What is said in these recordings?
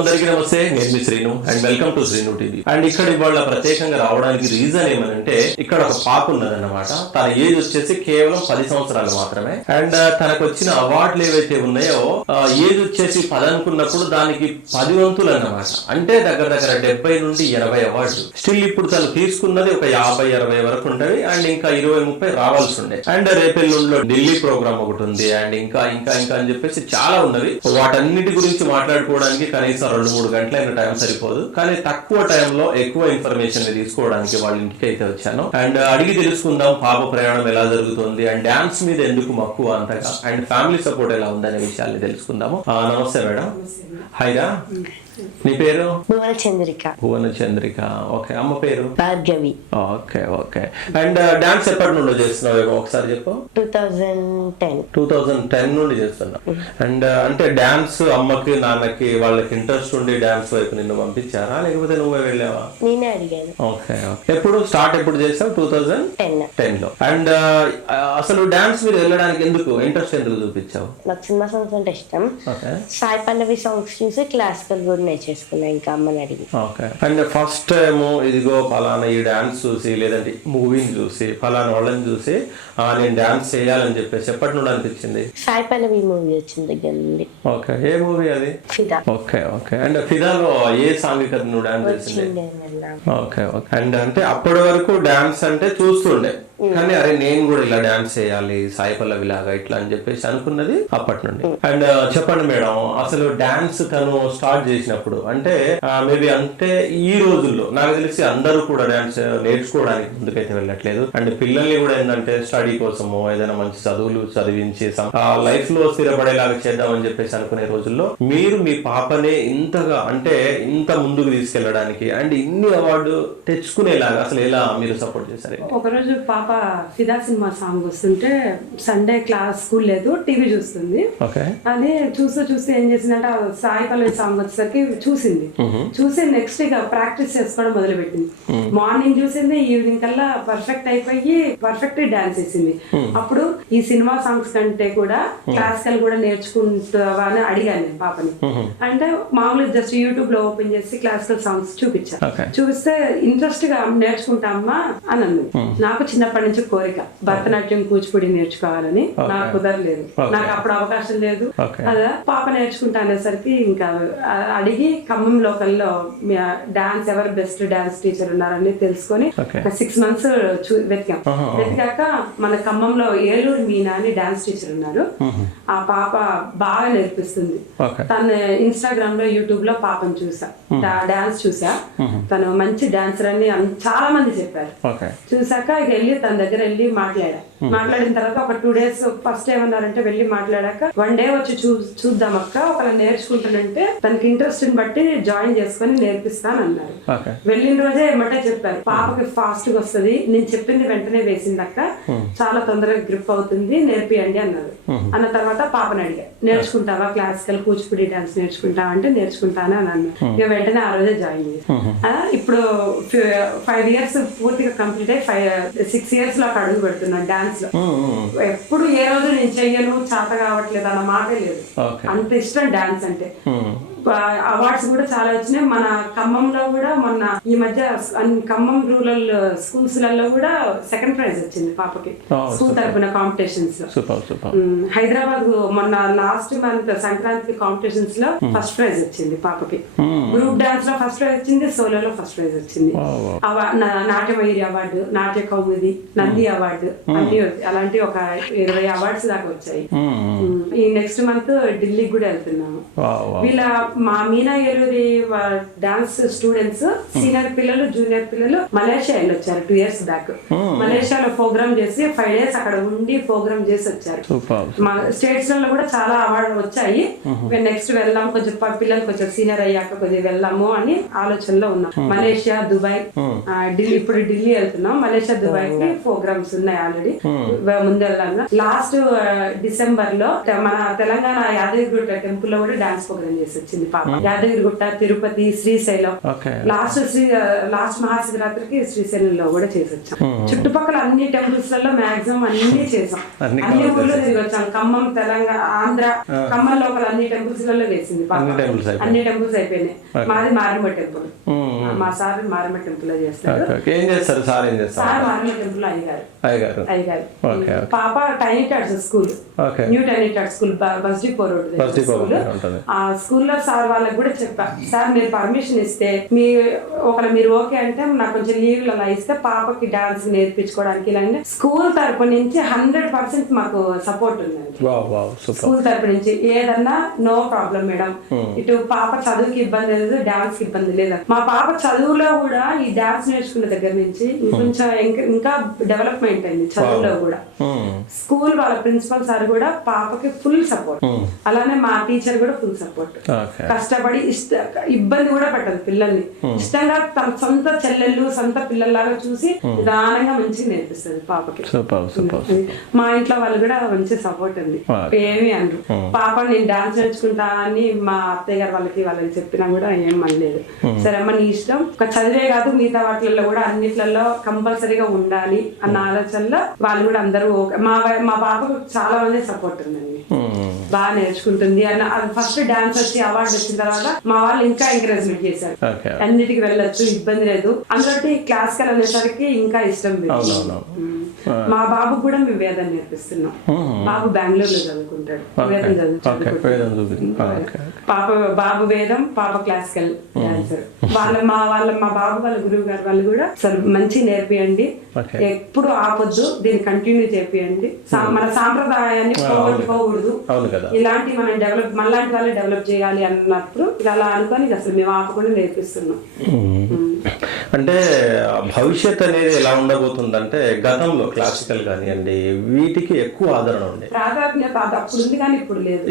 Hi అందరికీ నమస్తే. నేను మీ Srinu and welcome to Srinu TV and ఇక్కడ ఇవాళ ప్రత్యేకంగా రావడానికి రీజన్ ఏమనంటే ఇక్కడ ఒక పాప ఉన్నదన్నమాట. తన ఏజ్ వచ్చేసి కేవలం పది సంవత్సరాలు మాత్రమే. అండ్ uh, తనకు వచ్చిన అవార్డులు ఏవైతే ఉన్నాయో ఏజ్ వచ్చేసి పది అనుకున్నప్పుడు దానికి పది వంతులు అన్నమాట. అంటే దగ్గర దగ్గర డెబ్బై నుండి ఎనభై అవార్డులు. స్టిల్ ఇప్పుడు తను తీసుకున్నది ఒక యాభై అరవై వరకు ఉండేవి అండ్ ఇంకా ఇరవై ముప్పై రావాల్సి ఉండే. అండ్ రేపెల్లుండిలో ఢిల్లీ ప్రోగ్రామ్ ఒకటి ఉంది. అండ్ ఇంకా ఇంకా ఇంకా అని చెప్పేసి చాలా ఉన్నవి. వాటన్నిటి గురించి మాట్లాడుకోవడానికి కనీసం రెండు మూడు గంటలైన టైం సరిపోదు. కానీ తక్కువ టైంలో ఎక్కువ ఇన్ఫర్మేషన్ తీసుకోవడానికి వాళ్ళ ఇంటికి అయితే వచ్చాను. అండ్ అడిగి తెలుసుకుందాం పాప ప్రయాణం ఎలా జరుగుతుంది అండ్ డాన్స్ మీద ఎందుకు మక్కువ అంతగా అండ్ ఫ్యామిలీ సపోర్ట్ ఎలా ఉందనే విషయాన్ని తెలుసుకుందాము. నమస్తే మేడం. హాయ్రా నీ పేరు? భువన చంద్రిక భువన చంద్రిక ఓకే అమ్మ పేరు? Bhargavi. Okay okay. And dance ఎప్పటి నుండి చేస్తున్నావు? ఒకసారి చెప్పు. Two thousand ten. Two thousand ten నుండి చేస్తున్నా. అండ్ అంటే డాన్స్ అమ్మకి నాన్నకి వాళ్ళకి ఇంట్రెస్ట్ ఉండి డాన్స్ వైపు నిన్ను పంపించారా? లేకపోతే నువ్వే వెళ్ళావా? నేనే అడిగాను. Okay okay. ఎప్పుడు? స్టార్ట్ ఎప్పుడు చేసావు? Two thousand ten. టెన్లో అండ్ అసలు డాన్స్ మీద వెళ్ళడానికి ఎందుకు? ఇంట్రెస్ట్ ఎందుకు చూపించావు? నాకు సినిమా సాంగ్స్ అంటే ఇష్టం. ఓకే. సాయి పల్లవి సాంగ్స్ చూసి క్లాసికల్ కూడా నేర్చేసుకున్నా ఇంకా అమ్మని అడిగి. ఓకే. అండ్ ఫస్ట్ టైం ఇదిగో ఫలానా ఈ డాన్స్ చూసి లేదంటే మూవీని చూసి ఫలానా వాళ్ళని చూసి ఆ, నేను డాన్స్ చేయాలని చెప్పేసి ఎప్పటి నుండి అనిపించింది? సాయి పల్లవి మూవీ వచ్చిన దగ్గర నుండి. ఓకే. ఏ మూవీ అది? ఫిదా. Okay okay. అండ్ ఫిదాలో ఏ సాంగ్ కదా నువ్వు డాన్స్ చేసింది. Okay okay. అండ్ అంటే అప్పటి వరకు డాన్స్ అంటే చూస్తుండే. కానీ అరే నేను కూడా ఇలా డాన్స్ చేయాలి సాయి పల్లవి లాగా ఇట్లా అని చెప్పేసి అనుకున్నది అప్పటి నుండి. అండ్ చెప్పండి మేడం అసలు డాన్స్ తను స్టార్ట్ చేసినప్పుడు అంటే మేబీ అంటే ఈ రోజుల్లో నాకు తెలిసి అందరూ కూడా డాన్స్ నేర్చుకోవడానికి ముందుకైతే వెళ్ళట్లేదు. అండ్ పిల్లల్ని కూడా ఏంటంటే స్టడీ కోసము ఏదైనా మంచి చదువులు చదివించి లైఫ్లో స్థిరపడేలాగా చేద్దామని చెప్పేసి అనుకునే రోజుల్లో మీరు మీ పాపనే ఇంతగా అంటే ఇంత ముందుకు తీసుకెళ్ళడానికి అండ్ ఇన్ని అవార్డు తెచ్చుకునేలాగా అసలు ఎలా మీరు సపోర్ట్ చేశారు? ఒకరోజు పాప ఫిదా సినిమా సాంగ్ వస్తుంటే సండే క్లాస్ స్కూల్ లేదు టీవీ చూస్తుంది. అదే చూస్తూ చూస్తూ ఏం చేసిందంటే సాయి పల్లవి సాంగ్ వచ్చేసరికి చూసింది. చూసి నెక్స్ట్ ఇక ప్రాక్టీస్ చేసుకోవడం మొదలు పెట్టింది మార్నింగ్ చూసింది ఈవినింగ్ కల్లా పర్ఫెక్ట్ అయిపోయి పర్ఫెక్ట్ డాన్స్ వేసింది అప్పుడు ఈ సినిమా సాంగ్స్ కంటే కూడా క్లాసికల్ కూడా నేర్చుకుంటావా అని అడిగాను నేను పాపని. అంటే మామూలుగా జస్ట్ యూట్యూబ్లో ఓపెన్ చేసి క్లాసికల్ సాంగ్స్ చూపించా. Okay. చూపిస్తే ఇంట్రెస్ట్గా నేర్చుకుంటామా అని అన్నది. నాకు చిన్నప్పటి నుంచి కోరిక. భరతనాట్యం కూచిపూడి నేర్చుకోవాలని నాకు కుదరలేదు. నాకు అప్పుడు అవకాశం లేదు. అదా పాప నేర్చుకుంటా అనేసరికి ఇంకా అడిగి ఖమ్మం లోకల్లో డాన్స్ ఎవరు బెస్ట్ డాన్స్ టీచర్ ఉన్నారని తెలుసుకొని సిక్స్ మంత్స్ వెతికాం. వెతికాక మన ఖమ్మంలో ఏలూరు మీనా అని డాన్స్ టీచర్ ఉన్నారు ఆ పాప బాగా నేర్పిస్తుంది. తన ఇన్స్టాగ్రామ్లో యూట్యూబ్లో పాపను చూసా డాన్స్ చూసా. తను మంచి డాన్సర్ అని చాలా మంది చెప్పారు. చూసాక వెళ్ళి తన దగ్గర వెళ్ళి మాట్లాడా. మాట్లాడిన తర్వాత ఒక టూ డేస్ ఫస్ట్ ఏమన్నారంటే వెళ్ళి మాట్లాడాక వన్ డే వచ్చి చూ చూద్దాం అక్క ఒకవేళ నేర్చుకుంటానంటే తనకి ఇంట్రెస్ట్ బట్టి జాయిన్ చేసుకొని నేర్పిస్తాను అన్నారు. వెళ్ళిన రోజే ఏమంటే చెప్పారు పాపకి ఫాస్ట్గా వస్తుంది నేను చెప్పింది వెంటనే వేసింది అక్క చాలా తొందరగా గ్రిప్ అవుతుంది నేర్పియండి అన్నారు. అన్న తర్వాత పాపని అడిగా నేర్చుకుంటావా క్లాసికల్ కూచిపూడి డాన్స్ నేర్చుకుంటావా? అంటే నేర్చుకుంటాను అని అన్నా ఇక వెంటనే ఆ రోజే జాయిన్ ఆ, ఇప్పుడు ఫైవ్ ఇయర్స్ పూర్తిగా కంప్లీట్ అయ్యి ఫైవ్ సిక్స్ ఇయర్స్ లో అక్కడ అడుగు పెడుతున్నాను డాన్స్లో. ఎప్పుడు ఏ రోజు నేను చెయ్యను చేత కావట్లేదు అన్న మాటే లేదు. అంత ఇష్టం డాన్స్ అంటే. అవార్డ్స్ కూడా చాలా వచ్చినాయి. మన ఖమ్మంలో కూడా మొన్న ఈ మధ్య ఖమ్మం రూరల్ స్కూల్స్లలో కూడా సెకండ్ ప్రైజ్ వచ్చింది పాపకి. స్కూల్ తరపున కాంపిటీషన్స్ హైదరాబాద్ మొన్న లాస్ట్ మంత్ సంక్రాంతి కాంపిటీషన్స్లో ఫస్ట్ ప్రైజ్ వచ్చింది పాపకి. గ్రూప్ డాన్స్లో ఫస్ట్ ప్రైజ్ వచ్చింది సోలోలో ఫస్ట్ ప్రైజ్ వచ్చింది. నాట్యమయూరి అవార్డు నాట్య కౌముది నంది అవార్డు అన్ని. అలాంటి ఒక ఇరవై అవార్డ్స్ దాకా వచ్చాయి. ఈ నెక్స్ట్ మంత్ ఢిల్లీకి కూడా వెళ్తున్నాము. వీళ్ళ మా Meena Eluri dance students senior పిల్లలు జూనియర్ పిల్లలు మలేషియా వెళ్ళొచ్చారు టూ ఇయర్స్ బ్యాక్ మలేషియాలో ప్రోగ్రామ్ చేసి ఫైవ్ డేస్ అక్కడ ఉండి ప్రోగ్రామ్ చేసి వచ్చారు మా స్టేట్స్లో కూడా చాలా అవార్డు వచ్చాయి. నెక్స్ట్ వెళ్దాం కొంచెం పిల్లలు కొంచెం సీనియర్ అయ్యాక కొద్దిగా వెళ్దాము అని ఆలోచనలో ఉన్నాం. మలేషియా దుబాయ్ ఢిల్లీ ఇప్పుడు ఢిల్లీ వెళ్తున్నాం. మలేషియా దుబాయ్కి ప్రోగ్రామ్స్ ఉన్నాయి ఆల్రెడీ ముందు వెళ్ళాను లాస్ట్ డిసెంబర్లో మన తెలంగాణ యాదగిరిగుట్ట టెంపుల్లో కూడా డాన్స్ ప్రోగ్రామ్ చేసి వచ్చింది చేసింది పాప. యాదగిరిగుట్ట తిరుపతి శ్రీశైలం. లాస్ట్ శ్రీ లాస్ట్ మహాశివరాత్రికి శ్రీశైలంలో కూడా చేసి వచ్చాం చుట్టుపక్కల అన్ని టెంపుల్స్లలో మాక్సిమం అన్ని చేసాం. అన్ని ఊర్లో తిరిగి వచ్చాం ఖమ్మం తెలంగాణ ఆంధ్ర ఖమ్మం లోపల అన్ని టెంపుల్స్లలో వేసింది పాప. అన్ని టెంపుల్స్ అయిపోయినాయి. మాది మారమ్మ టెంపుల్. మా సార్ మారమ్మ టెంపుల్లో చేస్తారు? సార్ ఏం చేస్తారు? సార్ మారమ్మ టెంపుల్ అయ్యారు అయ్యగారు. అయ్యారు పాప tiny tots school. New tiny tot school bus depot road స్కూల్లో సార్ వాళ్ళకి కూడా చెప్పా సార్ మీరు పర్మిషన్ ఇస్తే మీ ఒకవేళ మీరు ఓకే అంటే నాకు కొంచెం లీవ్లు అలా ఇస్తే పాపకి డాన్స్ నేర్పించుకోవడానికి ఇలా స్కూల్ తరపు నుంచి హండ్రెడ్ పర్సెంట్ మాకు సపోర్ట్ ఉందండి. స్కూల్ తరపు నుంచి ఏదన్నా నో ప్రాబ్లం మేడం ఇటు పాప చదువుకి ఇబ్బంది లేదు డాన్స్కి ఇబ్బంది లేదు. మా పాప చదువులో కూడా ఈ డాన్స్ నేర్చుకున్న దగ్గర నుంచి ఇంకొంచెం ఇంకా- ఇంకా డెవలప్మెంట్ అయింది చదువులో కూడా. స్కూల్ వాళ్ళ ప్రిన్సిపల్ సార్ కూడా పాపకి ఫుల్ సపోర్ట్ అలానే మా టీచర్ కూడా ఫుల్ సపోర్ట్ కష్టపడి ఇష్ట ఇబ్బంది కూడా పెట్టదు పిల్లల్ని. ఇష్టంగా తన సొంత చెల్లెళ్ళు సొంత పిల్లల్లాగా చూసి నిదానంగా మంచిగా నేర్పిస్తుంది పాపకి. సూపర్ మా ఇంట్లో వాళ్ళు కూడా మంచి సపోర్ట్ ఉంది. ఏమి అనరు. పాప నేను డాన్స్ నేర్చుకుంటా అని మా అత్తయ్య గారు వాళ్ళకి వాళ్ళకి చెప్పినా కూడా ఏం అనలేదు. సరే అమ్మ నీ ఇష్టం. ఒక చదివే కాదు మిగతా వాటిల్లో కూడా అన్నిట్లలో కంపల్సరీగా ఉండాలి అన్న ఆలోచనలో వాళ్ళు కూడా అందరూ. మా మా పాపకు చాలా మంది సపోర్ట్ ఉందండి. బాగా నేర్చుకుంటుంది అన్న ఫస్ట్ డాన్స్ వచ్చి అవార్డు వచ్చిన తర్వాత మా వాళ్ళు ఇంకా ఎంకరేజ్మెంట్ చేశారు. అన్నిటికి వెళ్ళొచ్చు ఇబ్బంది లేదు. అందులో క్లాసికల్ అనేసరికి ఇంకా ఇష్టం పెరిగింది. మా బాబు కూడా మేము వేదం నేర్పిస్తున్నాం. బాబు బెంగళూరులో చదువుకుంటాడు. వేదం చదువు ఓకే. చదువుకుంటాడు. వేదం ఓకే. పాప బాబు వేదం పాప క్లాసికల్ డాన్సర్. వాళ్ళ మా వాళ్ళ మా బాబు వాళ్ళ గురువు గారు వాళ్ళు కూడా అసలు మంచి నేర్పియండి. ఎప్పుడు ఆపొద్దు దీన్ని కంటిన్యూ చేపియండి. మన సాంప్రదాయాన్ని పోగొట్టుకోకూడదు. ఇలాంటి మనం డెవలప్ మనలాంటి వాళ్ళు డెవలప్ చేయాలి అన్నప్పుడు ఇలా అనుకొని అసలు మేము ఆపకుండా నేర్పిస్తున్నాం. అంటే భవిష్యత్ అనేది ఎలా ఉండబోతుందంటే గతంలో క్లాసికల్ కానివ్వండి వీటికి ఎక్కువ ఆదరణ ఉంది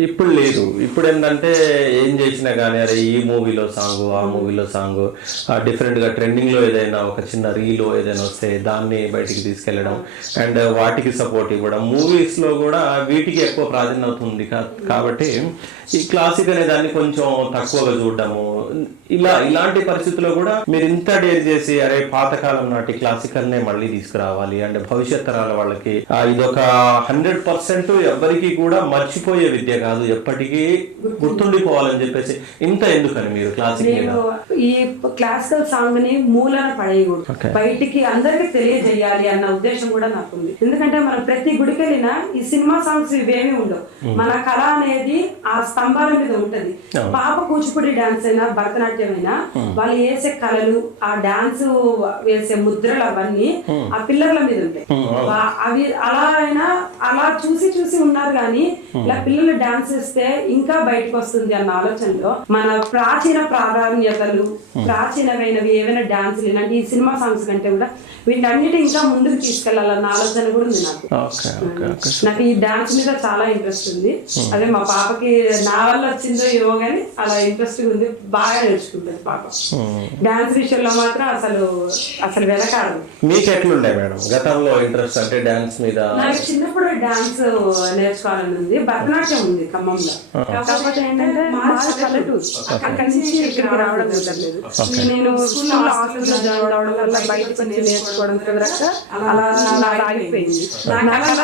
ఇప్పుడు లేదు. ఇప్పుడు ఏంటంటే ఏం చేసినా కానీ అరే ఈ మూవీలో సాంగ్ ఆ మూవీలో సాంగ్ డిఫరెంట్గా ట్రెండింగ్లో ఏదైనా ఒక చిన్న రీలో ఏదైనా వస్తే దాన్ని బయటికి తీసుకెళ్ళడం అండ్ వాటికి సపోర్ట్ ఇవ్వడం మూవీస్లో కూడా వీటికి ఎక్కువ ప్రాధాన్యత ఉంది కాబట్టి ఈ క్లాసిక్ అనే దాన్ని కొంచెం తక్కువగా చూడడము ఇలా ఇలాంటి పరిస్థితుల్లో కూడా మీరు ఇంత డేర్ చేసి అరే పాతకాలం నాటి క్లాసికల్ నే మళ్ళీ తీసుకురావాలి. అండ్ భవిష్యత్ తరాల వాళ్ళకి ఇదొక హండ్రెడ్ పర్సెంట్ ఎవరికి కూడా మర్చిపోయే విద్య కాదు. ఎప్పటికీ గుర్తుండిపోవాలని చెప్పేసి. ఇంత ఎందుకని మీరు క్లాసిక్ మీద? నేను ఈ క్లాసికల్ సాంగ్ని మూలన పడేయకూడదు. బయటికి అందరికి తెలియజేయాలి అన్న ఉద్దేశం కూడా నాకు ఉంది ఎందుకంటే మనం ప్రతి గుడికి వెళ్ళినా ఈ సినిమా సాంగ్స్ ఇవేమీ ఉండవు. మన కళ అనేది ఆ స్తంభాల మీద ఉంటది. పాప కూచిపూడి డాన్స్ అయినా భరతనాట్యం అయినా వాళ్ళు వేసే కళలు ఆ డాన్స్ వేసే ముద్రలు అవన్నీ ఆ పిల్లర్ల మీద ఉంటాయి. అవి అలా అయినా అలా చూసి చూసి ఉన్నారు కానీ ఇలా పిల్లలు డాన్స్ చేస్తే ఇంకా బయటకు వస్తుంది అన్న ఆలోచనలో మన ప్రాచీన ప్రాధాన్యతలు ప్రాచీనమైనవి ఏవైనా డాన్సులు ఇలాంటి ఈ సినిమా సాంగ్స్ కంటే కూడా వీటన్నిటి ఇంకా ముందుకు తీసుకెళ్ళాలన్న ఆలోచన కూడా ఉంది నాకు. నాకు ఈ డాన్స్ మీద చాలా ఇంట్రెస్ట్ ఉంది. అదే మా పాపకి నా వల్ల వచ్చిందో ఏమో కానీ అలా ఇంట్రెస్ట్ ఉంది బాగా నేర్చుకుంటుంది పాప. డాన్స్ విషయంలో మాత్రం అసలు అసలు వెనకాడదు. మీకు ఎట్లుండే మేడం? గతంలో ఇంట్రెస్ట్ అంటే డాన్స్ మీద నాకు చిన్నప్పుడు డాన్స్ నేర్చుకోవాలని ఉంది. భరతనాట్యం ఉంది ఖమ్మంలో. కాకపోతే ఏంటంటే పల్లెటూరు. అక్కడి నుంచి ఇక్కడికి రావడం కుదరలేదు నేను స్కూల్లో హాస్టల్లో జాయిన్ అవడం వల్ల బయటకు నేర్చుకోవడం కుదరక అలా ఆగిపోయింది నా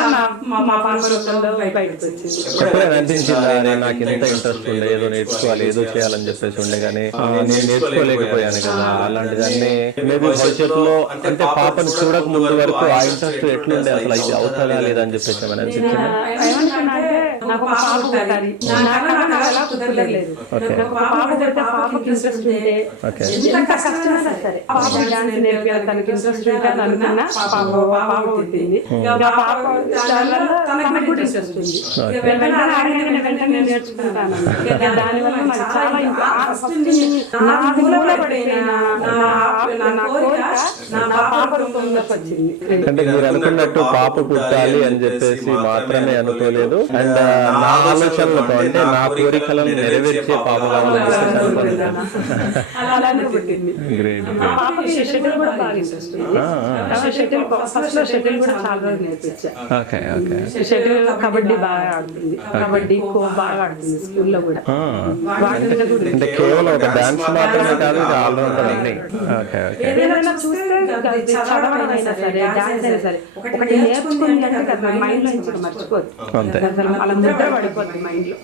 నా- మా మా బయటకు వచ్చింది అనిపించిందా? నాకు ఇంత ఇంట్రెస్ట్ ఉండే ఏదో నేర్చుకోవాలి ఏదో చేయాలని చెప్పేసి ఉండే కానీ నేను నేర్చుకోలేకపోయాను కదా. అలాంటి దాన్ని మేబీ భవిష్యత్తులో అంటే పాపను చూడక ముందు వరకు ఆ ఇంట్రెస్ట్ ఎట్లుండే అసలు? ఇది అవుతుందా లేదా అని చెప్పేసి ఏమైనా నాకు ఒక పాప నాకు ఎలా కుదరలేదు. నాకు ఒక పాప పుడితే పాపకి ఇంట్రెస్ట్ ఉంటే ఓకే ఎంత కష్టమైనా సరే. పాప డాన్స్ నేర్పించాలి తనకి ఇంట్రెస్ట్ ఉంటే అని అనుకున్నా పాప పాప పుట్టింది. ఇక పాప దానివల్ల తనకి కూడా ఇంట్రెస్ట్ ఉంది ఇక వెంటనే అడిగిన వెంటనే నేర్చుకుంటాను. ఇక దానివల్ల నాకు చాలా ఇంకా నా మూలలో పడిన నా నా కోరిక నా పాప రూపంలోకి వచ్చింది అంటే మీరు అనుకున్నట్టు పాప పుట్టాలి అని చెప్పేసి మాత్రమే అనుకోలేదు అండ్ నా ఆలోచనలతో అంటే నా కోరిక కోరికలను నెరవేర్చే great okay okay. Shuttle kabaddi బాగా ఆడుతుంది. కబడ్డీ ఖో బాగా ఆడుతుంది స్కూల్లో కూడా. వాటిలో కూడా. అంటే కేవలం ఒక డాన్స్ మాత్రమే కాదు ఆల్రౌండర్ అన్ని. Okay okay. ఏదైనా చూస్తే అది చదవడం అయినా సరే డాన్స్ అయినా సరే. ఒకటి నేర్చుకుంది అంటే అది మైండ్ నుంచి మర్చిపోదు. అలా ముద్ర పడిపోతుంది మైండ్లో.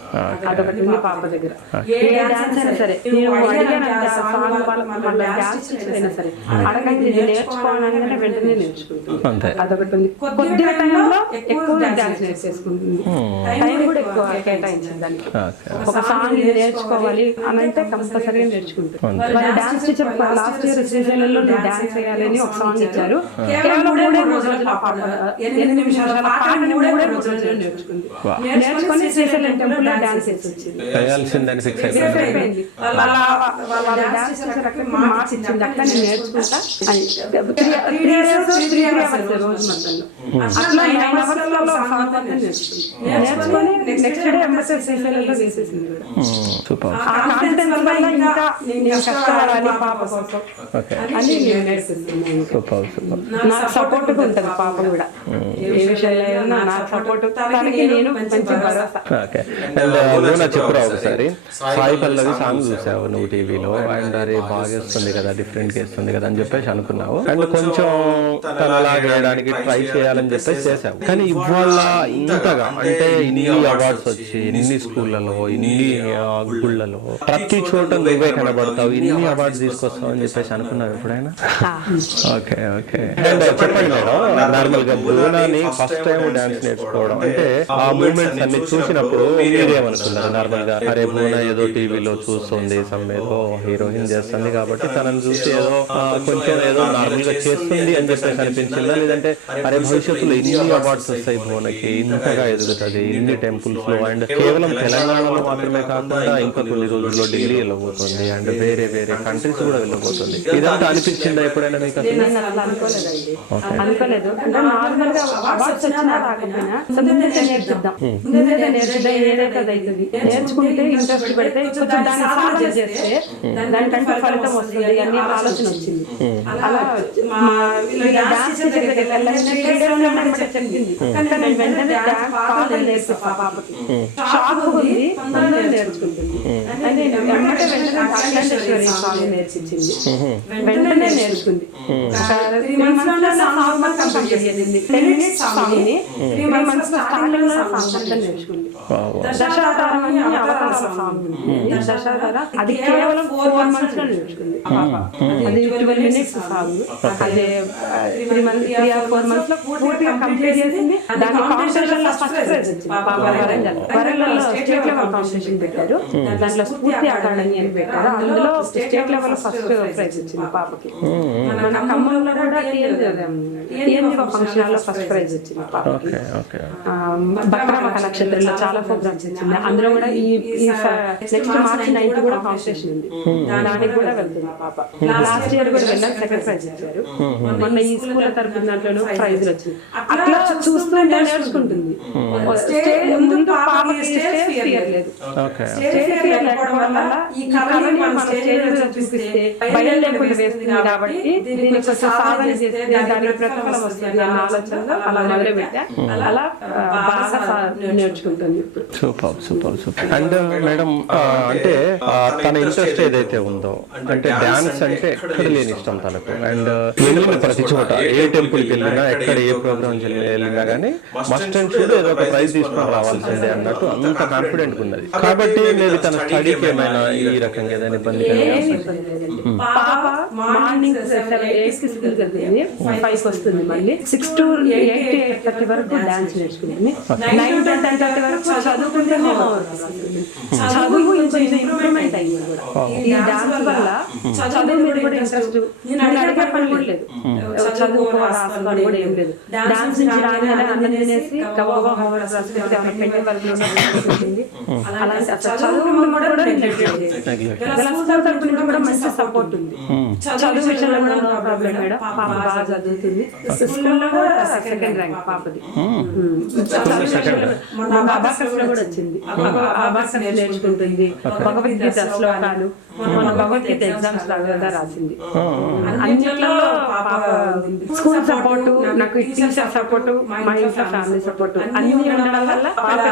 అదొకటి ఉంది పాప దగ్గర. ఏ డాన్స్ అయినా సరే నేను అయినా సరే అడగండి ఇది నేర్చుకోవాలంటే వెంటనే నేర్చుకుంటుంది. అంతే. అదొకటి ఉంది. కొద్దిగా టైంలో ఎక్కువ డాన్స్ నేర్చేసుకుంటుంది టైం కూడా ఎక్కువ కేటాయించింది దానికి. ఓకే. ఒక సాంగ్ ఇది నేర్చుకోవాలి. అని అంటే కంపల్సరీగా డాన్స్ టీచర్ లాస్ట్ ఇయర్ నువ్వు డాన్స్ చేయాలని ఒక సాంగ్ ఇచ్చారు. కేవలం మూడే రోజుల ఎనిమిది నిమిషాల పాటని మూడే మూడు రోజులు నేర్చుకుంది నేర్చుకొని శ్రీశైలం టెంపుల్లో డాన్స్ చేసి వచ్చింది. చేయాల్సిందని ఫిక్స్ అయిపోయింది. Fix అయిపోయింది. వాళ్ళ వాళ్ళ డాన్స్ టీచర్ అక్కడ మార్క్స్ ఇచ్చింది అక్క నేను నేర్చుకుంటా. అని త్రీ డేస్ త్రీ అవర్స్ రోజు అట్లా నైన్ నేర్చుకొని నెక్స్ట్ డే ఎంఎస్ఎస్ శ్రీశైలంలో చేసేసింది కూడా. సూపర్ ఆ కాన్ఫిడెన్స్ వల్ల ఇంకా నేను కష్టపడాలి పాప కోసం. ఓకే అని నేను నేర్పిస్తున్నాను సూపర్ సూపర్ నాకు సపోర్ట్ ఉంటుంది పాప కూడా. చెప్పురా ఒకసారి. సాయి. పల్లవి సాంగ్ చూసావు నువ్వు టీవీలో? అండ్ అరే బాగా వస్తుంది కదా డిఫరెంట్గా వస్తుంది కదా అని చెప్పేసి అనుకున్నావు. అండ్ కొంచెం తనలా వేయడానికి ట్రై చేయాలని చెప్పేసి చేసావు. కానీ ఇవాళ ఇంతగా అంటే ఇన్ని అవార్డ్స్ వచ్చి ఇన్ని స్కూళ్ళలో ఇన్ని గుళ్ళలో ప్రతి చోట నువ్వే కనబడతావు. ఇన్ని అవార్డ్స్ తీసుకొస్తావు అని చెప్పేసి అనుకున్నావు ఎప్పుడైనా? Okay okay. అండ్ చెప్పండి మేడం. నార్మల్ గా బోనాని ఫస్ట్ టైం డాన్స్ నేర్చుకోవడం. అంటే ఆ మూమెంట్స్ అన్ని చూసినప్పుడు మీరేమనుకున్నారు నార్మల్గా అరే బోనా ఏదో టీవీలో చూస్తుంది సమ్ ఏదో హీరోయిన్ చేస్తుంది కాబట్టి తనని చూసి ఏదో కొంచెం ఏదో నార్మల్గా చేస్తుంది అని చెప్పేసి అనిపించిందా? లేదంటే అరే భవిష్యత్తులో ఇన్ని అవార్డ్స్ వస్తాయి బోనకి? ఇంతగా ఎదుగుతుంది ఇన్ని టెంపుల్స్లో? అండ్ కేవలం తెలంగాణలో మాత్రమే కాకుండా ఇంకా కొన్ని రోజుల్లో ఢిల్లీ వెళ్ళబోతుంది. అండ్ వేరే వేరే కంట్రీస్ కూడా వెళ్ళబోతుంది. ఇదంతా అనిపించిందా ఎప్పుడైనా? మీకు అనుకోలేదు నేర్చుకుంటే ఇంట్రెస్ట్ పెడితే కొంచెం దాన్ని సాధన చేస్తే దానికంటే ఫలితం వస్తుంది అన్ని ఆలోచన వచ్చింది. అలా డాన్స్ వెంటనే చెప్పింది. కానీ నేను వెంటనే డాన్స్ పాటలు నేర్పిస్తా పాపకి. షాక్ ఉంది. తొందరగా నేర్చుకుంటుంది. అని నేను వెంటనే వెంటనే అఖిలేశ్వరి సాంగ్ నేర్పించింది వెంటనే నేర్చుకుంది త్రీ మంత్స్లో నార్మల్ కంప్లీట్ చేసింది టెన్ మినిట్స్ త్రీ మంత్స్ స్టార్టింగ్లో నేర్చుకుంది. దశావతారం ఉంది. దశావతార అది కేవలం ఫోర్ మంత్స్లో నేర్చుకుంది. ఆ పాప అది ట్వెల్వ్ మినిట్స్ సాంగ్ అది three months three or four మంత్స్లో పూర్తిగా కంప్లీట్ చేసింది. దాని కాంపిటీషన్లో ఫస్ట్ ప్రైజ్ వచ్చింది. పాప వరంగల్. వరంగల్లో స్టేట్ లెవెల్ కాంపిటీషన్ పెట్టారు. దాంట్లో స్ఫూర్తి అకాడమీ అని పెట్టారు. అందులో స్టేట్ లెవెల్ ఫస్ట్ ప్రైజ్ వచ్చింది పాపకి. మన ఖమ్మంలో కూడా ఫంక్షన్ ఫస్ట్ ప్రైజ్ వచ్చింది బక్రమక నక్షత్రంలో చాలా ప్రోగ్రామ్స్ ఇచ్చింది అందులో కూడా ఈ నెక్స్ట్ మార్చ్ నైన్త్ కూడా కాంపిటీషన్ ఉంది. దానికి కూడా వెళ్తుంది పాప. లాస్ట్ ఇయర్ కూడా వెళ్ళాం సెకండ్ ప్రైజ్ ఇచ్చారు మొన్న ఈ స్కూల్ తరపున దాంట్లో ప్రైజ్ వచ్చింది. అట్లా చూస్తుంటే నేర్చుకుంటుంది. స్టేజ్ ముందు పాపకి స్టేజ్ ఫియర్ లేదు. ఓకే స్టేజ్ ఫియర్ లేకపోవడం వల్ల ఈ కళని మనం స్టేజ్ మీద చూపిస్తే భయం లేకుండా వేస్తుంది కాబట్టి దీన్ని కొంచెం సాధన చేస్తే దానికి ప్రతిఫలం వస్తుంది అన్న ఆలోచనలో super super super. And madam అంటే తన ఇంట్రెస్ట్ ఏదైతే ఉందో అంటే డాన్స్ అంటే ఎక్కడ లేని ఇష్టం తనకు? అండ్ వెళ్ళిన ప్రతి చోట ఏ టెంపుల్కి వెళ్ళినా ఎక్కడ ఏ ప్రోగ్రామ్ వెళ్ళినా కానీ మస్ట్ అండ్ షుడ్ ఏదో ఒక ప్రైజ్ తీసుకొని రావాల్సిందే అన్నట్టు అంత కాన్ఫిడెంట్ ఉన్నది కాబట్టి లేదు తన స్టడీకి ఏమైనా ఈ రకంగా ఏదైనా ఇబ్బంది మార్నింగ్ స్కూల్కి వెళ్తుంది ఫైవ్ వస్తుంది మళ్ళీ six to eight eight thirty వరకు డాన్స్ నేర్చుకుంటుంది నైన్ టు టెన్ థర్టీ వరకు చదువుకుంటే చదువు ఇంప్రూవ్మెంట్ అయింది కూడా. ఈ డాన్స్ వల్ల చదువు మీద కూడా ఇంట్రెస్ట్ నేను అడిగే పని కూడా లేదు. చదువు రాసుకోవడం కూడా ఏం లేదు. డాన్స్ నుంచి రాగానే అన్నం తినేసి గబగబా హోంవర్క్ రాసుకుంటే ఏమైనా పెండింగ్ వర్క్ అలాంటి అసలు చదువు కూడా రిలేటెడ్ Neglect. ఇలా స్కూల్ తరపున కూడా మంచి సపోర్ట్ ఉంది. చదువు విషయంలో కూడా ప్రాబ్లం మేడం పాప బాగా చదువుతుంది స్కూల్లో కూడా సెకండ్ ర్యాంక్ పాపది మా లో కూడా వచ్చింది నేర్చుకుంటుంది భగవద్గీత శ్లోకాలు భగవద్గీత ఎగ్జామ్స్ లాగా రాసింది. అన్నిట్లో పాప స్కూల్ సపోర్ట్ నాకు టీచర్ సపోర్ట్ మా ఇంట్లో ఫ్యామిలీ సపోర్ట్ అన్ని ఉండడం వల్ల పాప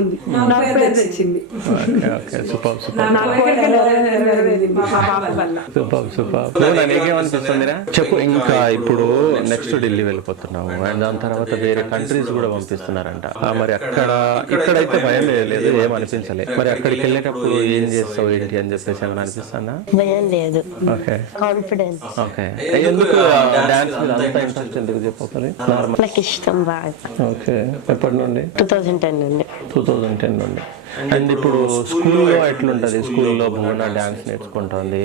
ఉంది. నాకు పేరు తెచ్చింది. Okay okay super super. నా కోరిక నెరవేరింది మా పాప వల్ల. Super super. నీకేమనిపిస్తుందిరా చెప్పు ఇంకా ఇప్పుడు నెక్స్ట్ ఢిల్లీ వెళ్ళిపోతున్నాము అండ్ దాని తర్వాత వేరే కంట్రీస్ కూడా పంపిస్తున్నారంట. ఆ, మరి అక్కడ ఇక్కడైతే భయం లేదు. ఏం అనిపించలే. మరి అక్కడికి వెళ్ళేటప్పుడు ఏం చేస్తావు ఏంటి అని చెప్పేసి ఏమైనా అనిపిస్తుందా? భయం లేదు. ఓకే. Confidence okay. ఎందుకు డాన్స్ మీద అంత ఇంట్రెస్ట్ ఎందుకు చెప్పగలి నార్మల్. నాకు ఇష్టం బాగా. ఓకే. ఎప్పటి నుండి? టూ థౌజండ్ టెన్ నుండి. టూ థౌజండ్ టెన్ నుండి. అండ్ ఇప్పుడు స్కూల్లో ఎట్లుంటుంది? స్కూల్లో భువన డ్యాన్స్ నేర్చుకుంటుంది.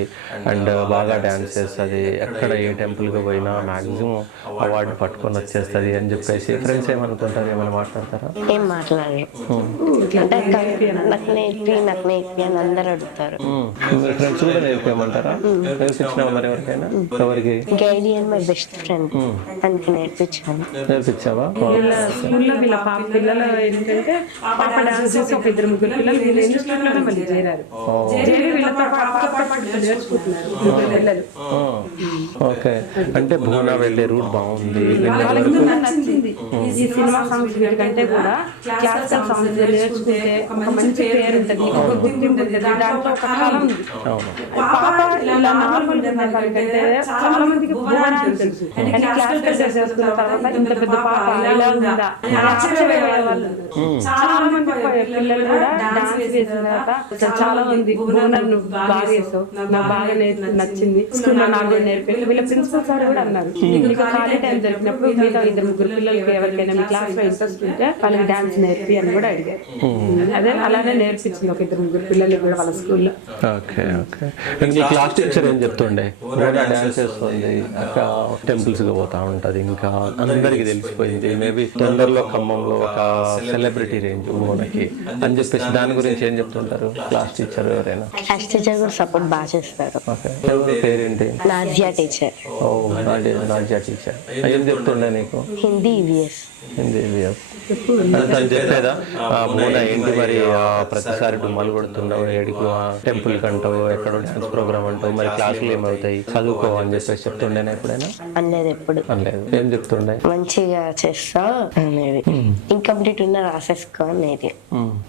అండ్ బాగా డ్యాన్స్ చేస్తుంది. ఎక్కడ ఏ టెంపుల్కి పోయినా మ్యాక్సిమం అవార్డు పట్టుకొని వచ్చేస్తుంది అని చెప్పేసి ఫ్రెండ్స్ ఏమనుకుంటారు? ఏమైనా మాట్లాడతారా? ఏం మాట్లాడరు అందరు అడుగుతారు. ఫ్రెండ్స్ కూడా మరి ఎవరికైనా? ఎవరికి? Guide and my best friend. అందుకే నేర్పించాను. నేర్పించావా? స్కూల్లో వీళ్ళ పిల్లలు ఏంటంటే పాప డాన్స్ చేసి ఒక ఇద్దరు పిల్లలు వీళ్ళ ఇన్స్టిట్యూట్లోనే మళ్ళీ చేరారు. చేరి వీళ్ళతో పాపతో పాటు వీళ్ళు నేర్చుకుంటున్నారు ముగ్గురు పిల్లలు ఓకే. అంటే భువన వెళ్ళే రూట్ బాగుంది నచ్చింది. ఈ సినిమా సాంగ్స్ కంటే కూడా క్లాసికల్ సాంగ్స్ నేర్చుకుంటే ఒక మంచి పేరు ఉంటుంది. ఒక గుర్తింపు ఉంటుంది. దాంట్లో ఒక కాలం ఉంది. అవును. పాప ఇలా నార్మల్ ఉంటుంది కంటే చాలా మందికి భువన అని తెలుసు. అంటే క్లాసికల్ చేసేసుకున్న తర్వాత ఇంత పెద్ద పాప ఇలా ఉందా? అని ఆశ్చర్యపోయే వాళ్ళు ఉన్నారు. చాలా మంది పిల్లలు కూడా డాన్స్ వేసిన తర్వాత చాలా మంది భువన నువ్వు బాగా చేసావు నాకు బాగా నేర్పి నచ్చింది. నాకు కూడా వీళ్ళ ప్రిన్సిపల్ సార్ కూడా అన్నారు. నీకు ఖాళీ టైం ఇద్దరు ముగ్గురు పిల్లలకి ఎవరికైనా మీ క్లాస్లో ఇంట్రెస్ట్ ఉంటే వాళ్ళకి డాన్స్ నేర్పి అని కూడా అడిగారు. అదే అలానే నేర్పించింది ఒక ఇద్దరు ముగ్గురు పిల్లలకి కూడా వాళ్ళ స్కూల్లో. Okay okay. ఇంకా క్లాస్ టీచర్ ఏం చెప్తుండే? డాన్స్ చేస్తుంది. టెంపుల్స్కి పోతా ఉంటది ఇంకా అందరికి తెలిసిపోయింది. మేబీ తొందరలో ఖమ్మంలో ఒక సెలబ్రిటీ రేంజ్ భువనకి అని చెప్పేసి దాని గురించి ఏం చెప్తుంటారు? క్లాస్ టీచర్ ఎవరైనా? క్లాస్ టీచర్ కూడా సపోర్ట్ బాగా చేస్తారు. ఓకే. ఎవరి పేరేంటి? నాజియా టీచర్ ఓ నాజ్యా టీచర్ ఏం చెప్తుండే? నీకు? హిందీ ఈవీఎస్ హిందీ. అంటే తను చెప్పేదా? ఏంటి మరి? ప్రతిసారి డుమ్మలు కొడుతుండవు ఏడికి టెంపుల్ కంటావు ఎక్కడో డాన్స్ ప్రోగ్రామ్ అంటావు మరి క్లాసులు ఏమవుతాయి? చదువుకో అని చెప్పేసి చెప్తుండేనా ఎప్పుడైనా? అనేది ఎప్పుడు. అనలేదు. ఏం చెప్తుండే? మంచిగా చేస్తావు అనేది. ఇన్కంప్లీట్ ఉన్న రాసేసుకో అనేది.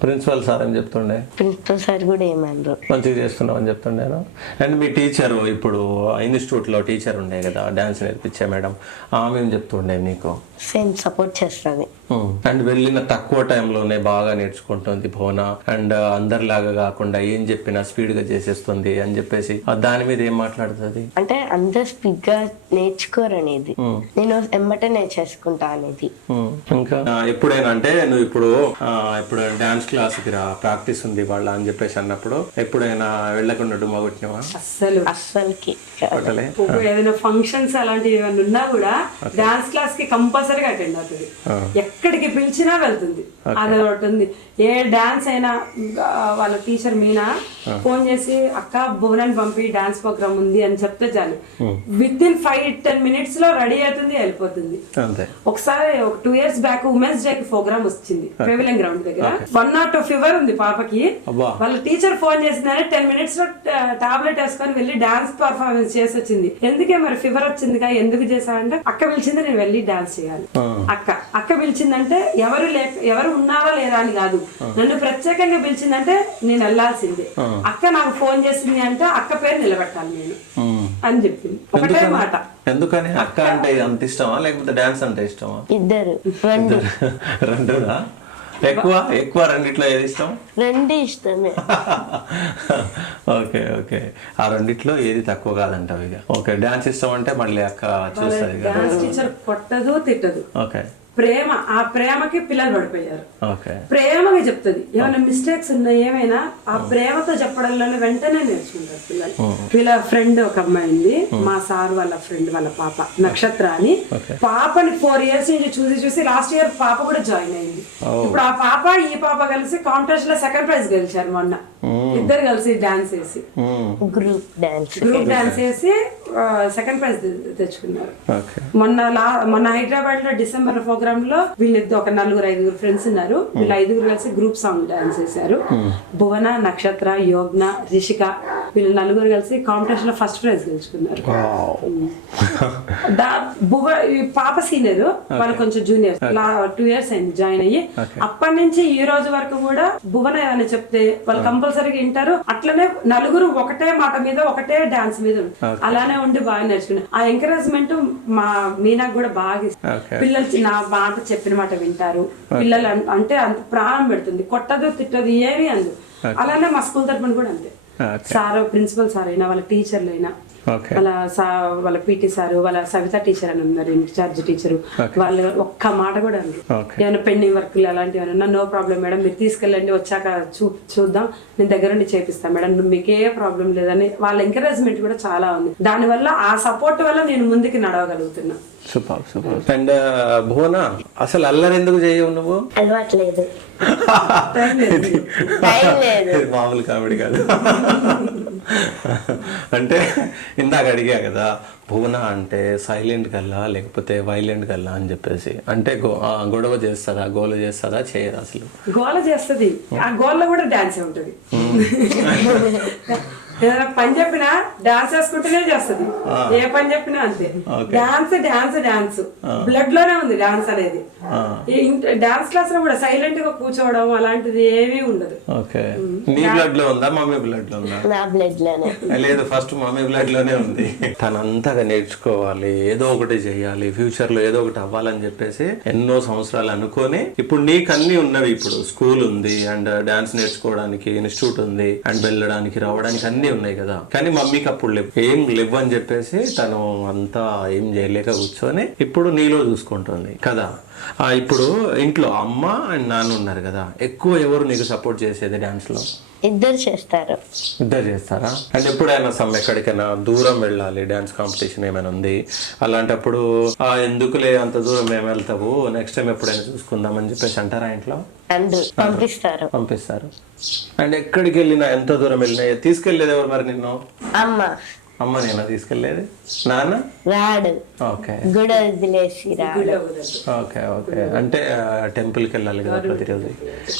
ప్రిన్సిపల్ సార్ అని చెప్తుండే. ప్రిన్సిపల్ సార్ కూడా ఏమన్నారు మంచిగా చేస్తున్నావు అని చెప్తుండేనా అండ్ మీ టీచర్ ఇప్పుడు ఇన్స్టిట్యూట్లో టీచర్ ఉండే కదా డాన్స్ నేర్పించే మేడం ఆమె ఏం చెప్తుండే నీకు సేమ్ సపోర్ట్ చేస్తుంది. అండ్ వెళ్ళిన తక్కువ టైంలోనే బాగా నేర్చుకుంటుంది భువన. అండ్ అందరిలాగా కాకుండా ఏం చెప్పినా స్పీడ్గా చేసేస్తుంది అని చెప్పేసి. దాని మీద ఏం మాట్లాడుతుంది? అంటే అందరు స్పీడ్గా నేర్చుకోరు అనేది నేను ఎమ్మటే నేర్చేసుకుంటా అనేది. ఇంకా? ఎప్పుడైనా అంటే నువ్వు ఇప్పుడు ఇప్పుడు డాన్స్ క్లాస్ కి రా ప్రాక్టీస్ ఉంది వాళ్ళ అని చెప్పేసి అన్నప్పుడు ఎప్పుడైనా వెళ్ళకుండా డుమ్మ కొట్టినవా అస్సలు. అస్సలకి. కొట్టలే ఒక ఏదైనా ఫంక్షన్స్ అలాంటివి ఏమైనా ఉన్నా కూడా డాన్స్ క్లాస్కి కంపల్సరీగా అటెండ్ అవుతుంది. ఎక్కడికి పిలిచినా వెళ్తుంది. అది ఒకటి ఉంది. ఏ డాన్స్ అయినా వాళ్ళ టీచర్ మీనా ఫోన్ చేసి అక్క భువనాన్ని పంపి డాన్స్ ప్రోగ్రామ్ ఉంది అని చెప్తే చాలు. విత్ ఇన్ ఫైవ్ టెన్ మినిట్స్లో రెడీ అవుతుంది వెళ్ళిపోతుంది. అంతే. ఒకసారి ఒక two years back women's day కి ప్రోగ్రామ్ వచ్చింది. పెవిలియన్ గ్రౌండ్ దగ్గర. వన్ నాట్ టూ ఫీవర్ ఉంది పాపకి. వాళ్ళ టీచర్ ఫోన్ చేసిందని టెన్ మినిట్స్లో టాబ్లెట్ వేసుకొని వెళ్ళి డాన్స్ పర్ఫార్మెన్స్ చేసి వచ్చింది ఎందుకే మరి ఫీవర్ వచ్చిందిగా? ఎందుకు చేశానంటే అక్క పిలిచింది నేను వెళ్ళి డాన్స్ చేయాలి. అక్క అక్క పిలిచిందంటే ఎవరు లేక ఎవరు ఉన్నారా లేదా అని కాదు. నన్ను ప్రత్యేకంగా పిలిచిందంటే నేను వెళ్ళాల్సిందే. అక్క నాకు ఫోన్ చేసింది అంటే అక్క పేరు నిలబెట్టాలి నేను. అని చెప్పింది. ఒకటే మాట. ఎందుకని? అక్క అంటే అంత ఇష్టమా? లేకపోతే డాన్స్ అంటే ఇష్టమా? ఇద్దరు రెండు. రెండునా? ఎక్కువ ఎక్కువ రెండిట్లో ఏది ఇష్టం? రెండు ఇష్టమే. Okay okay. ఆ రెండిట్లో ఏది తక్కువ కాదంటావు ఇక. ఓకే డాన్స్ ఇష్టం అంటే మళ్ళీ అక్క చూస్తుంది టీచర్ కొట్టదు తిట్టదు. ఓకే. ప్రేమ ఆ ప్రేమకి పిల్లలు పడిపోయారు. ఓకే. ప్రేమగా చెప్తుంది. ఏమైనా మిస్టేక్స్ ఉన్నాయి ఏమైనా ఆ ప్రేమతో చెప్పడంలోనే వెంటనే నేర్చుకుంటారు పిల్లలు. వీళ్ళ ఫ్రెండ్ ఒక అమ్మాయి ఉంది. మా సార్ వాళ్ళ ఫ్రెండ్ వాళ్ళ పాప నక్షత్ర అని పాపని ఫోర్ ఇయర్స్ నుంచి చూసి చూసి లాస్ట్ ఇయర్ పాప కూడా జాయిన్ అయింది. ఇప్పుడు ఆ పాప ఈ పాప కలిసి కాంటెస్ట్లో సెకండ్ ప్రైజ్ గెలిచారు మొన్న. ఇద్దరు కలిసి డాన్స్ వేసి గ్రూప్ డాన్స్ గ్రూప్ డాన్స్ వేసి సెకండ్ ప్రైజ్ తెచ్చుకున్నారు. మొన్న లా మొన్న హైదరాబాద్లో డిసెంబర్ ప్రోగ్రామ్ లో వీళ్ళిద్దరు ఒక నలుగురు ఐదుగురు ఫ్రెండ్స్ ఉన్నారు. వీళ్ళు ఐదుగురు కలిసి గ్రూప్ సాంగ్ డాన్స్ చేశారు. భువన నక్షత్ర యోగ్న రిషిక వీళ్ళు నలుగురు కలిసి కాంపిటీషన్లో ఫస్ట్ ప్రైజ్ గెలుచుకున్నారు. ఈ పాప సీనియర్ వాళ్ళు కొంచెం జూనియర్ టూ ఇయర్స్ అయింది జాయిన్ అయ్యి. అప్పటి నుంచి ఈ రోజు వరకు కూడా భువన ఏమైనా చెప్తే వాళ్ళు కంపల్సరీగా వింటారు. అట్లనే నలుగురు ఒకటే మాట మీద ఒకటే డాన్స్ మీద. అలానే ఉండి బాగా నేర్చుకున్నారు ఆ ఎంకరేజ్మెంట్ మా మీనాకు కూడా బాగా. పిల్లలు నా మాట చెప్పిన మాట వింటారు. పిల్లలు అంటే అంత ప్రాణం పెడుతుంది. కొట్టదు తిట్టదు ఏమి అందు అలానే మా స్కూల్ తరపున కూడా అంతే. సార్ ప్రిన్సిపల్ సార్ అయినా వాళ్ళ టీచర్లు అయినా వాళ్ళ సా వాళ్ళ పీటీ సార్ వాళ్ళ సవిత టీచర్ అని ఉన్నారు ఇన్ఛార్జ్ టీచర్. వాళ్ళు ఒక్క మాట కూడా అండి ఓకే ఏమైనా పెండింగ్ వర్క్లు అలాంటివి ఏమైనా నో ప్రాబ్లం మేడం మీరు తీసుకెళ్ళండి వచ్చాక చూ చూద్దాం నేను దగ్గరుండి చేపిస్తాను మేడం మీకు ఏ ప్రాబ్లం లేదని. వాళ్ళ ఎంకరేజ్మెంట్ కూడా చాలా ఉంది. దానివల్ల ఆ సపోర్ట్ వల్ల నేను ముందుకు నడవగలుగుతున్నా. సూపర్ సూపర్ అండ్ భువన అసలు అల్లరి ఎందుకు చేయవు నువ్వు? అలవాట్లేదు మామూలు కామెడీ కాదు. అంటే ఇందాక అడిగా కదా భువన అంటే సైలెంట్ కల్లా లేకపోతే వైలెంట్ కల్లా అని చెప్పేసి. అంటే గొడవ చేస్తుందా గోల చేస్తుందా చేయదు అసలు? గోల చేస్తది. ఆ గోల్లో కూడా డాన్స్ ఉంటది. ఏదైనా పని చెప్పినా డాన్స్ వేసుకుంటూనే చేస్తది. ఏ పని చెప్పినా అంతే. డాన్స్ డాన్స్ డాన్స్ బ్లడ్లోనే ఉంది డాన్స్ అనేది. డాన్స్ క్లాస్లో కూడా సైలెంట్గా కూర్చోవడం అలాంటిది ఏమీ ఉండదు. ఓకే. నీ బ్లడ్లో ఉందా మమ్మీ బ్లడ్లో ఉందా? నా బ్లడ్లోనే లేదు ఫస్ట్ మమ్మీ బ్లడ్లోనే ఉంది. తను అంతగా నేర్చుకోవాలి ఏదో ఒకటి చేయాలి ఫ్యూచర్లో ఏదో ఒకటి అవ్వాలని చెప్పేసి ఎన్నో సంవత్సరాలు అనుకొని ఇప్పుడు నీకు అన్ని ఉన్నవి ఇప్పుడు. స్కూల్ ఉంది అండ్ డాన్స్ నేర్చుకోవడానికి ఇన్స్టిట్యూట్ ఉంది అండ్ వెళ్ళడానికి రావడానికి అన్ని ఉన్నాయి కదా. కానీ మమ్మీకి అప్పుడు లేవు. ఏం లేవు అని చెప్పేసి తను అంతా ఏం చేయలేక కూర్చొని ఇప్పుడు నీలో చూసుకుంటుంది కదా. ఆ, ఇప్పుడు ఇంట్లో అమ్మ అండ్ నాన్న ఉన్నారు కదా. ఎక్కువ ఎవరు నీకు సపోర్ట్ చేసేది డాన్స్లో? ఇద్దరు చేస్తారు. ఇద్దరు చేస్తారా? అండ్ ఎప్పుడైనా సమ్ ఎక్కడికైనా దూరం వెళ్ళాలి డాన్స్ కాంపిటీషన్ ఏమైనా ఉంది? అలాంటప్పుడు ఆ ఎందుకులే అంత దూరం మేము వెళ్తావు? నెక్స్ట్ టైం ఎప్పుడైనా చూసుకుందాం అని చెప్పేసి అంటారా ఇంట్లో? అందరు పంపిస్తారు. పంపిస్తారు. అండ్ ఎక్కడికి వెళ్ళినా ఎంత దూరం వెళ్ళినా తీసుకెళ్ళేది ఎవరు మరి నిన్ను? అమ్మ. అమ్మ నేనా తీసుకెళ్ళేది? నాన్న? రాడు. ఓకే. గుడ వదిలేసి ఓకే ఓకే. అంటే టెంపుల్కి వెళ్ళాలి కదా ప్రతిరోజు?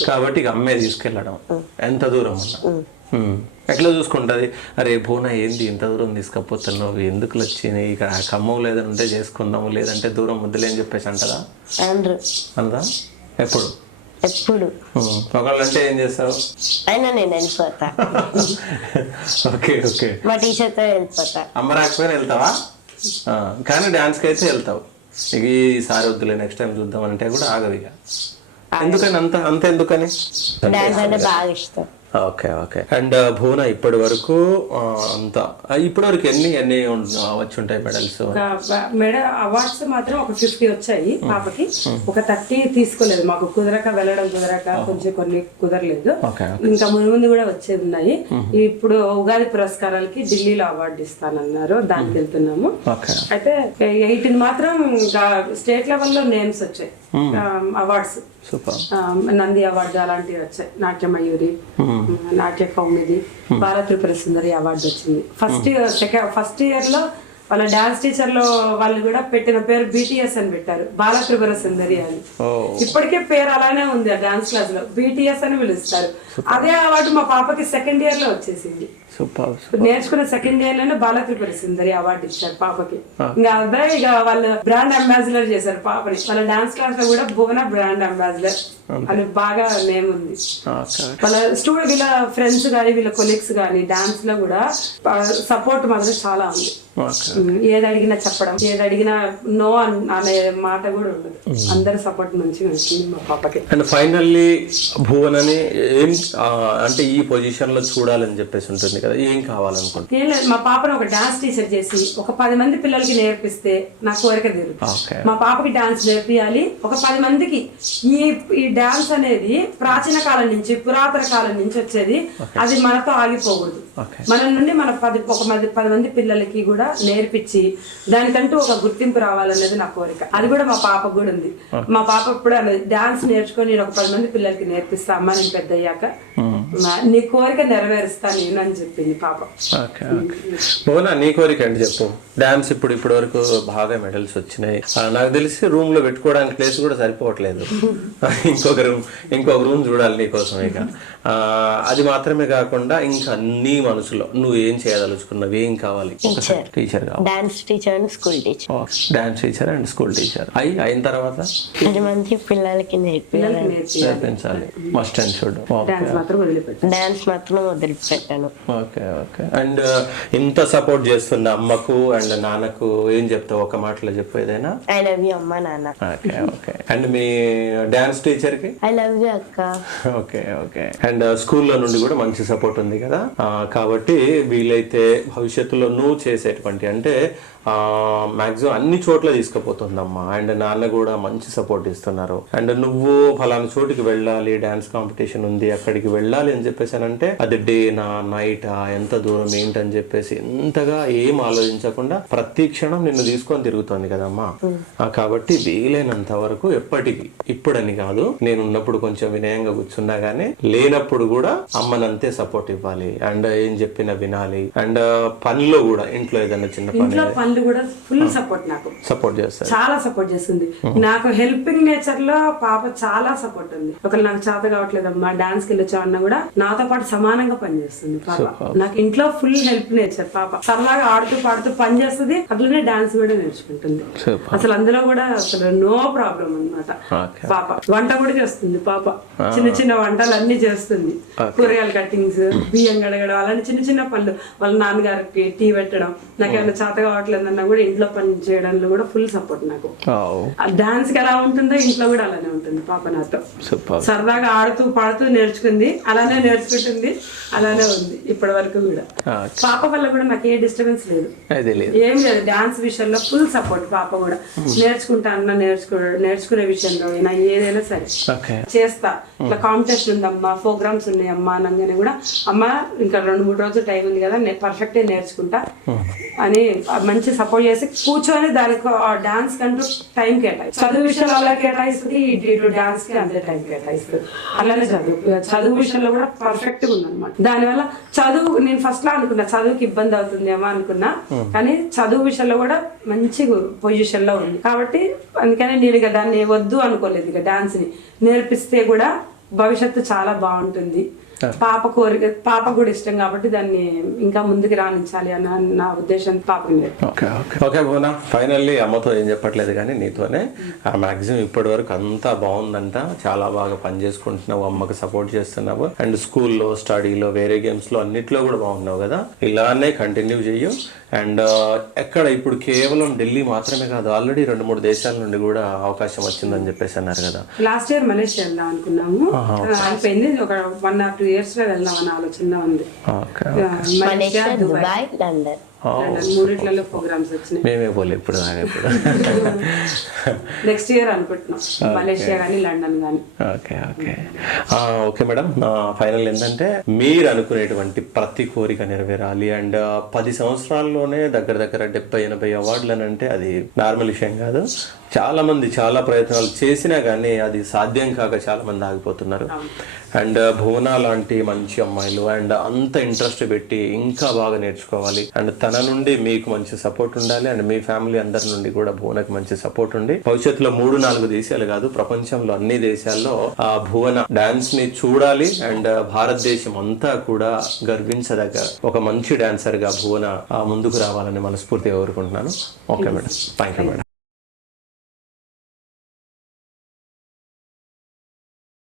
కాబట్టి ఇక అమ్మే తీసుకెళ్ళడం. ఎంత దూరం ఉన్నా. ఎట్లా చూసుకుంటది? అరే భూనా ఏంది ఇంత దూరం తీసుకపోతున్నావు? ఎందుకు వచ్చినాయి ఇక్కడ ఖమ్మం లేదని ఉంటే చేసుకుందాము లేదంటే దూరం వద్దులే అని చెప్పేసి అంటదా? అందా? ఎప్పుడు? ఎప్పుడు. ఒకళ్ళంటే ఏం చేస్తావు? అయినా నేను వెళ్ళిపోతా. Okay okay. మా టీచర్తో వెళ్ళిపోతా. అమ్మ రాకపోయినా వెళ్తావా? కానీ డాన్స్కి అయితే వెళ్తావు. ఇక ఈసారి వద్దులే నెక్స్ట్ టైం చూద్దాం అంటే కూడా ఆగదు ఇక. ఎందుకని అంత అంత ఎందుకని డాన్స్ అంటే బాగా ఇష్టం. Okay okay. అండ్ భువన ఇప్పటి వరకు అంత. ఇప్పటి వరకు ఎన్ని ఎన్ని వచ్చి ఉంటాయి మెడల్స్ మేడం అవార్డ్స్ మాత్రం ఒక ఫిఫ్టీ వచ్చాయి పాపకి. ఒక థర్టీ తీసుకోలేదు. మాకు కుదరక వెళ్ళడం కుదరక కొంచెం కొన్ని కుదరలేదు. ఇంకా ముందు ముందు కూడా వచ్చేది ఉన్నాయి. ఇప్పుడు ఉగాది పురస్కారాలకి ఢిల్లీలో అవార్డు ఇస్తానన్నారు. దానికి వెళ్తున్నాము. ఓకే. అయితే ఎయిటీన్ మాత్రం స్టేట్ లెవెల్లో నేమ్స్ వచ్చాయి. Awards super. నంది అవార్డు అలాంటివి వచ్చాయి. నాట్య మయూరి నాట్య కౌమిది బాల త్రిపుర సుందరి అవార్డు వచ్చింది. ఫస్ట్ ఇయర్ సెకండ్ ఫస్ట్ ఇయర్లో వాళ్ళ డాన్స్ టీచర్లో వాళ్ళు కూడా పెట్టిన పేరు బీటీఎస్ అని పెట్టారు. బాల త్రిపుర సుందరి అని. ఇప్పటికే పేరు అలానే ఉంది ఆ డాన్స్ క్లాస్లో. బీటీఎస్ అని పిలుస్తారు. అదే అవార్డు మా పాపకి సెకండ్ ఇయర్లో వచ్చేసింది. సూపర్ నేర్చుకున్న సెకండ్ ఇయర్లోనే బాల త్రిపుర సుందరి అవార్డు ఇచ్చారు పాపకి. ఇంకా అదే ఇక వాళ్ళు బ్రాండ్ అంబాసిడర్ చేశారు పాపని. వాళ్ళ డాన్స్ క్లాస్లో కూడా భువన బ్రాండ్ అంబాసిడర్ అని బాగా నేమ్ ఉంది. ఓకే వాళ్ళ స్టూడెంట్ వీళ్ళ ఫ్రెండ్స్ కానీ వీళ్ళ కొలీగ్స్ కానీ డాన్స్లో కూడా సపోర్ట్ మాత్రం చాలా ఉంది. ఏది అడిగినా చెప్పడం ఏది అడిగినా నో అనే మాట కూడా ఉండదు. అందరి సపోర్ట్ మంచిగా వచ్చింది మా పాపకి. అండ్ ఫైనల్లీ భువనని ఏం ఆ, అంటే ఈ పొజిషన్లో చూడాలని చెప్పేసి ఉంటుంది కదా ఏం లేదు మా పాపను ఒక డాన్స్ టీచర్ చేసి ఒక పది మంది పిల్లలకి నేర్పిస్తే నా కోరిక తీరు మా పాపకి డాన్స్ నేర్పియాలి ఒక పది మందికి ఈ ఈ డాన్స్ అనేది ప్రాచీన కాలం నుంచి పురాతన కాలం నుంచి వచ్చేది. అది మనతో ఆగిపోకూడదు. మన నుండి మన పది ఒక మంది పది మంది పిల్లలకి కూడా నేర్పించి దానికంటూ ఒక గుర్తింపు రావాలనేది నా కోరిక. అది కూడా మా పాపకు కూడా ఉంది. మా పాప ఇప్పుడు డాన్స్ నేర్చుకొని నేను ఒక పది మంది పిల్లలకి నేర్పిస్తా అమ్మ నేను పెద్ద అయ్యాక నా- కోరిక నెరవేరుస్తా నేను అని చెప్పింది పాప. Okay okay. భువన నీ కోరిక ఏంటి చెప్పు. డాన్స్ ఇప్పుడు ఇప్పటి వరకు బాగా మెడల్స్ వచ్చినాయి. ఆ, నాకు తెలిసి రూమ్లో పెట్టుకోవడానికి ప్లేస్ కూడా సరిపోవట్లేదు. ఇంకొక రూమ్ ఇంకొక రూమ్ చూడాలి నీ కోసం ఇక. అది మాత్రమే కాకుండా ఇంకా అన్ని మనసులో. నువ్వు ఏం చేయదలుచుకున్నావు ఏం కావాలి? Teacher dance teacher and school teacher dance teacher and school teacher అయి అయిన తర్వాత? మంది పిల్లలకి నేర్పించాలి. మస్ట్ అండ్ షుడ్ డాన్స్ మాత్రం వదిలిపెట్టు. డాన్స్ మాత్రం వదిలిపెట్టాను. ఓకే ఓకే అండ్ ఇంత సపోర్ట్ చేస్తున్న అమ్మకు అండ్ నాన్నకు ఏం చెప్తావు? ఒక మాటలో చెప్పు ఏదైనా. ఐ లవ్ యూ అమ్మ నాన్న. ఓకే ఓకే అండ్ మీ డాన్స్ టీచర్కి? ఐ లవ్ యూ అక్క. ఓకే ఓకే అండ్ అండ్ స్కూల్లో నుండి కూడా మంచి సపోర్ట్ ఉంది కదా. కాబట్టి వీలైతే భవిష్యత్తులో నువ్వు చేసేటువంటి అంటే మాక్సిమం అన్ని చోట్ల తీసుకుపోతుందమ్మా. అండ్ నాన్న కూడా మంచి సపోర్ట్ ఇస్తున్నారు. అండ్ నువ్వు ఫలానా చోటుకి వెళ్ళాలి డాన్స్ కాంపిటీషన్ ఉంది అక్కడికి వెళ్ళాలి అని చెప్పేసానంటే అది డే నా నైట్ ఎంత దూరం ఏంటని చెప్పేసి ఎంతగా ఏం ఆలోచించకుండా ప్రతి క్షణం నిన్ను తీసుకొని తిరుగుతోంది కదమ్మా. కాబట్టి వీలైనంత వరకు ఎప్పటికీ ఇప్పుడని కాదు నేను ఉన్నప్పుడు కొంచెం వినయంగా కూర్చున్నా గానీ లేనప్పుడు కూడా అమ్మనంతే సపోర్ట్ ఇవ్వాలి. అండ్ ఏం చెప్పినా వినాలి. అండ్ పనిలో కూడా ఇంట్లో ఏదైనా చిన్న పని పనులు కూడా ఫుల్ సపోర్ట్ నాకు. సపోర్ట్ చేస్తారు. చాలా సపోర్ట్ చేస్తుంది. నాకు హెల్పింగ్ నేచర్లో పాప చాలా సపోర్ట్ ఉంది. ఒకళ్ళు నాకు చేత కావట్లేదమ్మా డాన్స్కి వెళ్ళొచ్చా అన్నా కూడా నాతో పాటు సమానంగా పనిచేస్తుంది పాప. నాకు ఇంట్లో ఫుల్ హెల్ప్ నేచర్ పాప. సరదాగా ఆడుతూ పాడుతూ పని చేస్తుంది అట్లనే డాన్స్ కూడా నేర్చుకుంటుంది. అసలు అందులో కూడా అసలు నో ప్రాబ్లం అన్నమాట Okay. పాప. వంట కూడా చేస్తుంది పాప. చిన్న చిన్న వంటలు అన్ని చేస్తుంది కూరగాయల కట్టింగ్స్ బియ్యం కడగడం అలాంటి చిన్న చిన్న పనులు. వాళ్ళ నాన్నగారికి టీ పెట్టడం నాకు ఏమైనా చేత కావట్లేదన్నా కూడా ఇంట్లో పని చేయడంలో కూడా ఫుల్ సపోర్ట్ నాకు. ఆ డాన్స్కి ఎలా ఉంటుందో ఇంట్లో కూడా అలానే ఉంటుంది పాప నాతో. సరదాగా ఆడుతూ పాడుతూ నేర్చుకుంది అలానే నేర్చుకుంటుంది అలానే ఉంది ఇప్పటి వరకు కూడా పాప వల్ల కూడా నాకు ఏ డిస్టర్బెన్స్ లేదు. ఏం లేదు. డాన్స్ విషయంలో ఫుల్ సపోర్ట్ పాప కూడా. నేర్చుకుంటా అన్న నేర్చుకో నేర్చుకునే విషయంలో అయినా ఏదైనా సరే. చేస్తా. ఇట్లా కాంపిటీషన్ ఉందమ్మా ప్రోగ్రామ్స్ ఉన్నాయమ్మా అనగానే కూడా. అమ్మ ఇంకా రెండు మూడు రోజులు టైం ఉంది కదా నేను పర్ఫెక్ట్ నేర్చుకుంటా అని మంచి సపోర్ట్ చేసి కూర్చొని దానికి డాన్స్ కంటూ టైం కేటాయి చదువు విషయంలో అలా కేటాయిస్తుంది ఇటు డాన్స్కి అంతే టైం కేటాయిస్తుంది. అలానే చదువు చదువు విషయంలో కూడా పర్ఫెక్ట్గా ఉందన్నమాట. దానివల్ల చదువు నేను ఫస్ట్లో అనుకున్నా చదువుకి ఇబ్బంది అవుతుందేమో అనుకున్నా కానీ చదువు విషయంలో కూడా మంచి పొజిషన్లో ఉంది. కాబట్టి అందుకని నేను ఇక దాన్ని వద్దు అనుకోలేదు ఇక డాన్స్ని నేర్పిస్తే కూడా భవిష్యత్తు చాలా బాగుంటుంది. పాప కోరిక పాప కూడా ఇష్టం కాబట్టి దాన్ని ఇంకా ముందుకు రాణించాలి అన్న నా ఉద్దేశం పాపకి నేర్పి okay okay. Okay Bhuvana finally అమ్మతో ఏం చెప్పట్లేదు కానీ నీతోనే ఆ మ్యాక్సిమం ఇప్పటి వరకు అంతా బాగుందంట. చాలా బాగా పని చేసుకుంటున్నావు అమ్మకి సపోర్ట్ చేస్తున్నావు. అండ్ స్కూల్లో స్టడీలో వేరే గేమ్స్లో అన్నిట్లో కూడా బాగున్నావు కదా. ఇలానే కంటిన్యూ చెయ్యు. అండ్ ఎక్కడ ఇప్పుడు కేవలం ఢిల్లీ మాత్రమే కాదు ఆల్రెడీ రెండు మూడు దేశాల నుండి కూడా అవకాశం వచ్చిందని చెప్పేసి అన్నారు కదా. లాస్ట్ ఇయర్ మలేషియా వెళ్దాం అనుకున్నాము. అయిపోయింది. ఒక వన్ ఆర్ టూ ఇయర్స్లో వెళ్దాం అన్న ఆలోచన ఉంది. Malaysia Dubai London. మేమే పోలే ఇప్పుడు ఇప్పుడు. నెక్స్ట్ ఇయర్ అనుకుంటున్నాం. మలేషియా కానీ లండన్ కానీ ఓకే ఓకే. Okay madam. నా ఫైనల్ ఏంటంటే మీరు అనుకునేటువంటి ప్రతి కోరిక నెరవేరాలి అండ్ పది సంవత్సరాల్లోనే దగ్గర దగ్గర డెబ్బై ఎనభై అవార్డులు అని అంటే అది నార్మల్ విషయం కాదు. చాలా మంది చాలా ప్రయత్నాలు చేసినా కానీ అది సాధ్యం కాక చాలా మంది ఆగిపోతున్నారు అండ్ భువన లాంటి మంచి అమ్మాయిలు అండ్ అంత ఇంట్రెస్ట్ పెట్టి ఇంకా బాగా నేర్చుకోవాలి. అండ్ తన నుండి మీకు మంచి సపోర్ట్ ఉండాలి. అండ్ మీ ఫ్యామిలీ అందరి నుండి కూడా భువనకి మంచి సపోర్ట్ ఉండి భవిష్యత్తులో మూడు నాలుగు దేశాలు కాదు ప్రపంచంలో అన్ని దేశాల్లో ఆ భువన డాన్స్ని చూడాలి. అండ్ భారతదేశం అంతా కూడా గర్వించదగ్గ ఒక మంచి డాన్సర్గా భువన ఆ, ముందుకు రావాలని మనస్ఫూర్తిగా కోరుకుంటున్నాను. Okay madam. Thank you madam